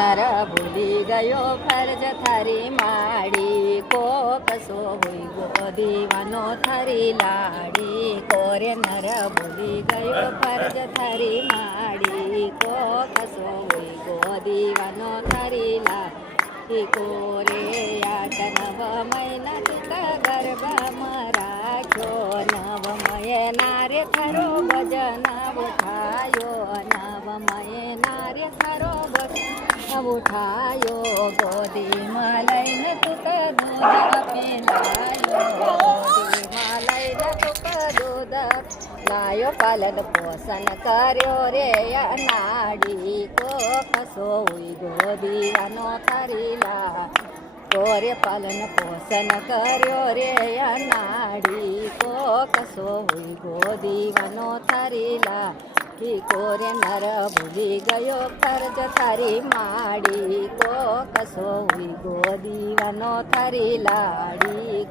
નર ભૂલી ગયો ફરજ થારી માડી કસો હોય ગો દીવાનો થારી લાડી કોરે નર ભૂલી ગયો ફરજ થારી માડી કસો હોય ગો દીવાનો થારી લાડી કોરે યાદ નવ મહિના તુકા ગરબામાં રાખ્યો નવ મહિના રે થારો ભજન ઉઠાયો નવ મહિના રે થારો ભજન ઉઠાયો ગોદીમાં લઈને તુક દૂધ પીલાયો ગોદીમાં લઈને તુક દૂધ લાયો પાલન પોષણ કર્યો રે નાડી કસો હોય ગોદીવાનો થારી લા કોરે પાલન પોષણ કર્યો રે નાડી કસો હોય ગોદીવાનો થારી લા કોરે નર ભૂલી ગયો ફરજ થારી માડી કસો હોય ગોદીવાનો થારી લાડી